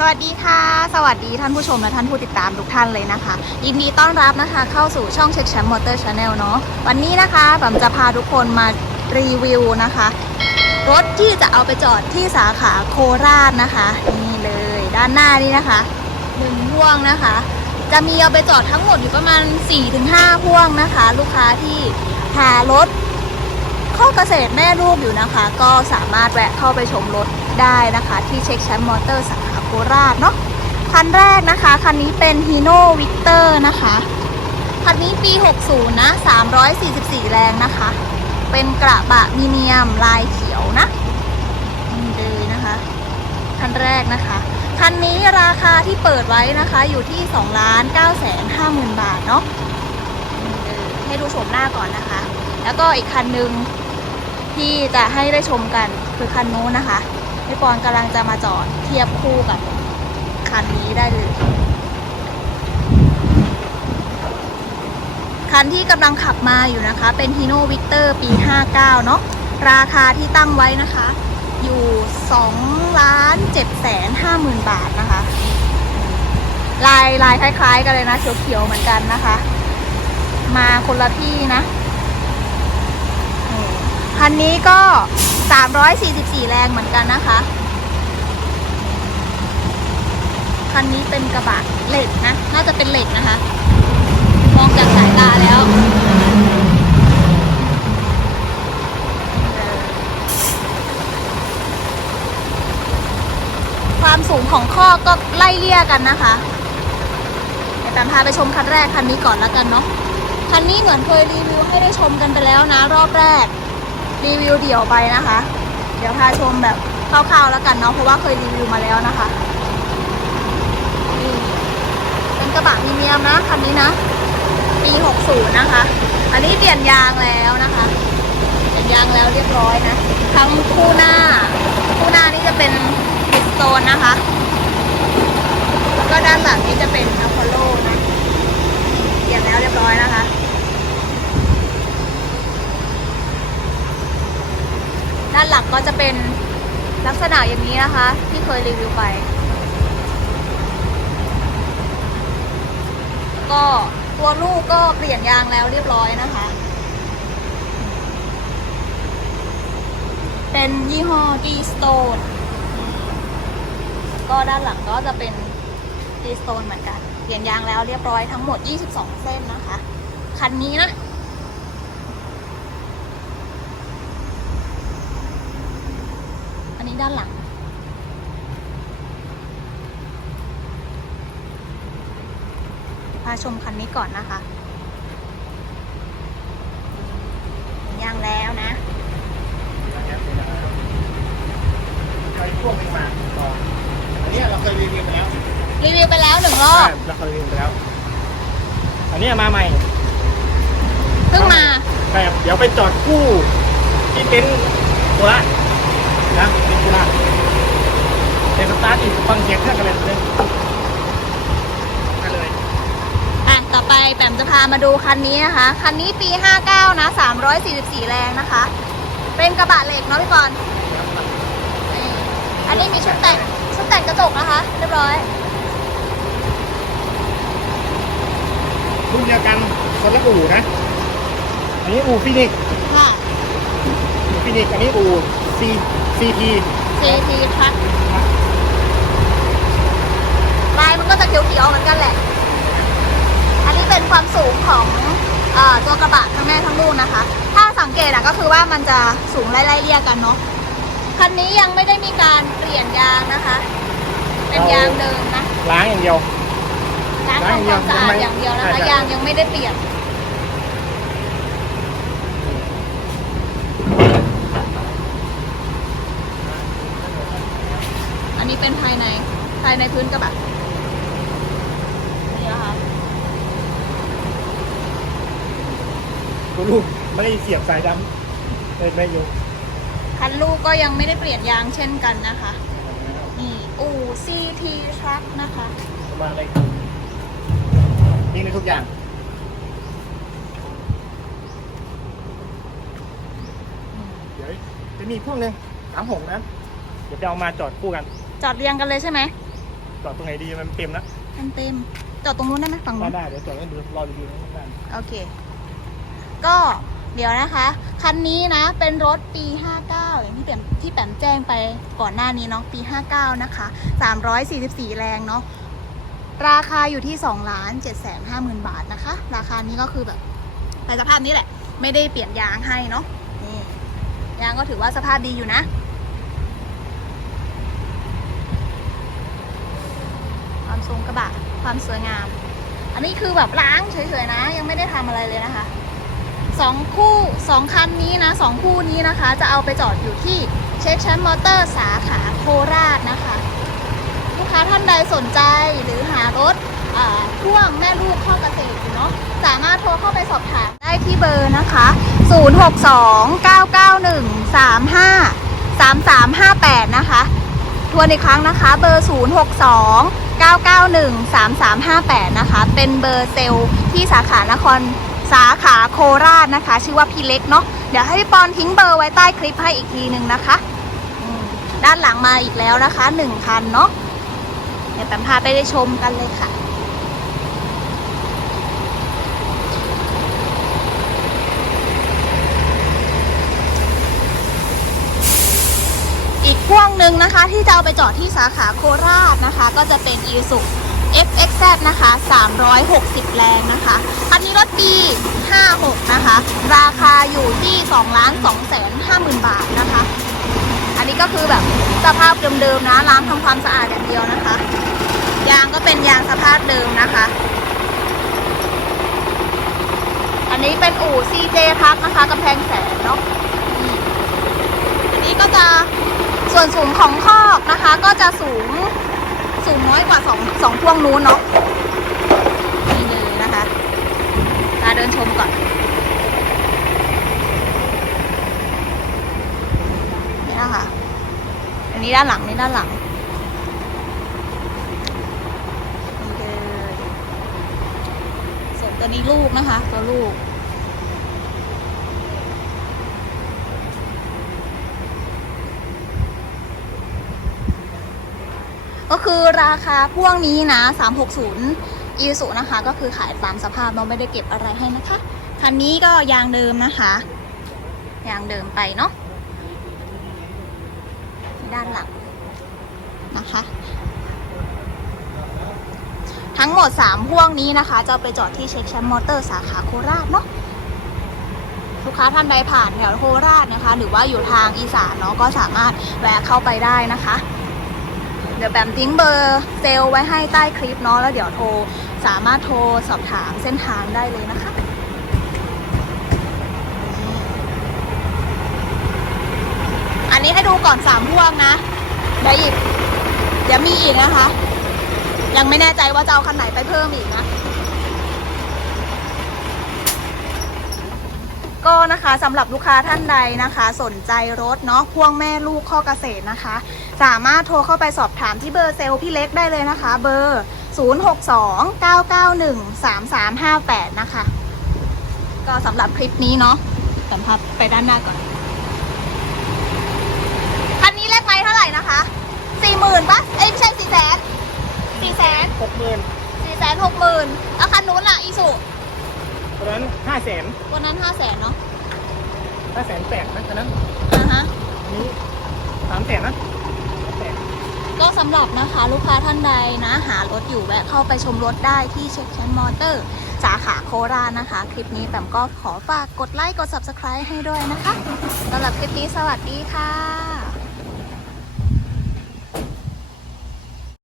สวัสดีค่ะ สวัสดีท่านผู้ชมและท่านผู้ติดตามทุกท่านเลยนะคะ ยินดีต้อนรับนะคะเข้าสู่ช่องเช็คแชมป์มอเตอร์ชาแนลเนาะวันนี้นะคะผมจะพาทุกคนมารีวิวนะคะ รถที่จะเอาไปจอดที่สาขาโคราชนะคะ นี่เลยด้านหน้านี่นะคะหนึ่งพ่วงนะคะ จะมีเอาไปจอดทั้งหมดอยู่ประมาณ 4-5 พ่วงนะคะ ลูกค้าที่หารถข้อเกษตรแม่ลูกอยู่นะคะ ก็สามารถแวะเข้าไปชมรถ ได้นะคะที่เช็คชมป์มอเตอร์สาขาโคราชเนาะคันแรกนะคะ คันนี้เป็น Hino Victor นะคะ คันนี้ปี 60 นะ 344 แรงนะคะ เป็นกระบะมีเนียมลายเขียวนะนี่เลยนะคะ คันแรกนะคะ คันนี้ราคาที่เปิดไว้นะคะ อยู่ที่ 2 ล้าน9แสน5หมื่นบาทเนาะนี่เลยให้ดูชมหน้าก่อนนะคะ แล้วก็อีกคันหนึ่งที่จะให้ได้ชมกันคือคันนู้นนะคะ พี่ปอนกำลังจะมาจอดเทียบคู่กับคันนี้ได้เลย คันที่กำลังขับมาอยู่นะคะ เป็น Hino Victor ปี 59 เนาะราคาที่ตั้งไว้นะคะ อยู่2ล้าน7แสน5หมื่นบาทนะคะ ลายลายคล้าย ๆ กันเลยนะเขียวๆเหมือนกันนะคะ มาคนละที่นะ คันนี้ก็ 344 แรงเหมือนกันนะคะ คันนี้เป็นกระบะเหล็กนะ น่าจะเป็นเหล็กนะคะ มองจากสายตาแล้วความสูงของข้อก็ไล่เลี่ยกันนะคะเดี๋ยวตามพาไปชมคันแรกคันนี้ก่อนแล้วกันเนาะ คันนี้เหมือนเคยรีวิวให้ได้ชมกันไปแล้วนะ รอบแรก รีวิวเดี่ยวไปนะคะ เดี๋ยวพาชมแบบคร่าวๆแล้วกันเนาะเพราะว่าเคยรีวิวมาแล้วนะคะนี่เป็นกระบะพรีเมียมนะคันนี้นะปี60นะคะ อันนี้เปลี่ยนยางแล้วนะคะเปลี่ยนยางแล้วเรียบร้อยนะทั้งคู่หน้า คู่หน้านี่จะเป็นบิสโตนนะคะ แล้วก็ด้านหลังนี่จะเป็นนะ เปลี่ยนแล้วเรียบร้อยนะคะ ด้านหลัง ก็จะเป็นลักษณะอย่างนี้นะคะ ที่เคยรีวิวไป ก็ตัวลูกก็เปลี่ยนยางแล้วเรียบร้อยนะคะ เป็นยี่ห้อ D Stone ก็ด้านหลังก็จะเป็น D Stone เหมือนกัน เปลี่ยนยางแล้วเรียบร้อยทั้งหมด 22 เส้นนะคะ คันนี้นะ อันนี้ด้านหลัง พาชมคันนี้ก่อนนะคะยางแล้วนะเคยพ่วงขึ้นมาต่ออันนี้เราเคยรีวิวไปแล้ว รีวิวไปแล้วหนึ่งรอบเราเคยรีวิวไปแล้ว อันนี้มาใหม่ เพิ่งมาแต่เดี๋ยวไปจอดคู่ที่เต็นท์โคราช นะเต็นท์โคราชเดี๋ยวสตาร์ทอีกฟังเสียงเครื่องกันเลยเลยมาเลยอะต่อไปแปมจะพามาดูคันนี้นะคะ คันนี้ปี 59 นะ 344 แรงนะคะ เป็นกระบะเหล็กเนาะพี่กรณ์นี่อันนี้มีชุดแต่งชุดแต่งกระจกนะคะ เรียบร้อยรุ่นเดียวกันคนละอู่นะ อันนี้อู่ฟินิกซ์ค่ะอู่ฟินิกซ์อันนี้อู่ ซีซีที CT Truck ลายมันก็จะเขียวๆเหมือนกันแหละ อันนี้เป็นความสูงของเออตัวกระบะทั้งแม่ทั้งลูกนะคะ ถ้าสังเกตอะก็คือว่ามันจะสูงไล่ๆเรียกกันเนาะ คันนี้ยังไม่ได้มีการเปลี่ยนยางนะคะ เป็นยางเดิมนะล้างอย่างเดียว ล้างทำความสะอาดอย่างเดียวนะคะใช่ใช่ยางยังไม่ได้เปลี่ยน อันนี้เป็นภายใน ภายในพื้นกระบะนี่นะคะตัวลูกไม่ได้เสียบสายดำเลยไม่อยู่คันลูกก็ยังไม่ได้เปลี่ยนยางเช่นกันนะคะ นี่อู่ CT Truck นะคะประมาณอะไรยิงในทุกอย่างเดี๋ยวจะมีพวกหนึงสามหกนะ เดี๋ยวจะเอามาจอดคู่กัน จอดเรียงกันเลยใช่ไหม จอดตรงไหนดีมันเต็มแล้วเต็มเต็มจอดตรงนู้นได้ไหมฝั่งได้นู้นได้เดี๋ยวจอดให้ดูรอดูนะกันโอเค ก็เดี๋ยวนะคะ คันนี้นะเป็นรถปี 59 อย่างที่แปมที่แปมแจ้งไปก่อนหน้านี้เนาะปี 59 นะคะ 344 แรงเนาะราคาอยู่ที่2ล้าน7แสน5หมื่นบาทนะคะ ราคานี้ก็คือแบบในสภาพนี้แหละ ไม่ได้เปลี่ยนยางให้เนาะนี่ยางก็ถือว่าสภาพดีอยู่นะ ความ ทรงกระบะความสวยงาม อันนี้คือแบบล้างเฉยๆนะ ยังไม่ได้ทำอะไรเลยนะคะสองคู่สองคันนี้นะสองคู่นี้นะคะ จะเอาไปจอดอยู่ที่เช็คแชมป์มอเตอร์สาขาโคราชนะคะ ลูกค้าท่านใดสนใจหรือหารถพ่วงแม่ลูกข้อเกษตรเนาะสามารถโทรเข้าไปสอบถามได้ที่เบอร์นะคะ 062-991-35-3358 นะคะ ทวนอีกครั้งนะคะ เบอร์ 062 991 3358 นะคะ เป็นเบอร์เซลล์ที่สาขานครสาขาโคราชนะคะ ชื่อว่าพี่เล็กเนาะเดี๋ยวให้พี่ปอนทิ้งเบอร์ไว้ใต้คลิปให้อีกทีหนึ่งนะคะด้านหลังมาอีกแล้วนะคะหนึ่งคันเนาะเดี๋ยวแปมพาไปได้ชมกันเลยค่ะ อีกพ่วงห นึ่งนะคะที่จะเอาไปจอดที่สาขาโคราชนะคะ ก็จะเป็น i s u FXZ นะคะ 360 แรงนะคะ อันนี้รถปี 56 นะคะ ราคาอยู่ที่2ล้าน2แสน5หมื่นบาทนะคะ อันนี้ก็คือแบบสภาพเดิมๆนะ ล้างทำความสะอาดอย่างเดียวนะคะ ยางก็เป็นยางสภาพเดิมนะคะ อันนี้เป็นอู่ CJ ทักนะคะกำแพงแสนเนาะ อันนี้ก็จะ ส่วนสูงของคอกนะคะก็จะสูงสูงน้อยกว่าสองสองพ่วงนู้นเนาะนี่เลยนะคะตาเดินชมก่อนนี่นะคะอันนี้ด้านหลังนี่ด้านหลังนี่เลยส่วนตัวนี้ลูกนะคะ ตัวลูก ก็คือราคาพ่วงนี้นะ 360อีสุนะคะ ก็คือขายตามสภาพเราไม่ได้เก็บอะไรให้นะคะ คันนี้ก็ยางเดิมนะคะ ยางเดิมไปเนาะด้านหลังนะคะ ทั้งหมด 3 พ่วงนี้นะคะ จะไปจอดที่เช็คแชมป์มอเตอร์สาขาโคราชเนาะลูกค้าท่านใดผ่านแถวโคราชนะคะ หรือว่าอยู่ทางอีสานเนาะก็สามารถแวะเข้าไปได้นะคะ เดี๋ยวแบมทิ้งเบอร์เซลไว้ให้ใต้คลิปเนาะแล้วเดี๋ยวโทรสามารถโทรสอบถามเส้นทางได้เลยนะคะอันนี้ให้ดูก่อนสามพวงนะเดี๋ยวอีกเดี๋ยวมีอีกนะคะ ยังไม่แน่ใจว่าจะเอาคันไหนไปเพิ่มอีกนะ ก็นะคะสำหรับลูกค้าท่านใดนะคะ สนใจรถเนาะพ่วงแม่ลูกข้อเกษตรนะคะ สามารถโทรเข้าไปสอบถามที่เบอร์เซลล์พี่เล็กได้เลยนะคะ เบอร์ 0629913358 นะคะ ก็สำหรับคลิปนี้เนาะสัมภาษณ์ไปด้านหน้าก่อน คันนี้เลขไม้เท่าไหร่นะคะสี่หมื่นปะเอ้ยไม่ใช่สี่แสนสี่แสนหกหมื่นสี่แสนหกหมื่นแล้วคันนู้นล่ะอีสุ ตอนนั้นห้าแสนวันนั้นห้าแสนเนาะห้าแสนแปดนะตอนนั้นอ่าฮะ อันนี้สามแสนนะแสนก็สำหรับนะคะลูกค้าท่านใดนะ หารถอยู่แวะเข้าไปชมรถได้ที่เช็คแชนมอเตอร์ สาขาโคราชนะคะ คลิปนี้แปมก็ขอฝากกดไลค์ กด subscribe ให้ด้วยนะคะสำหรับคลิปนี้สวัสดีค่ะ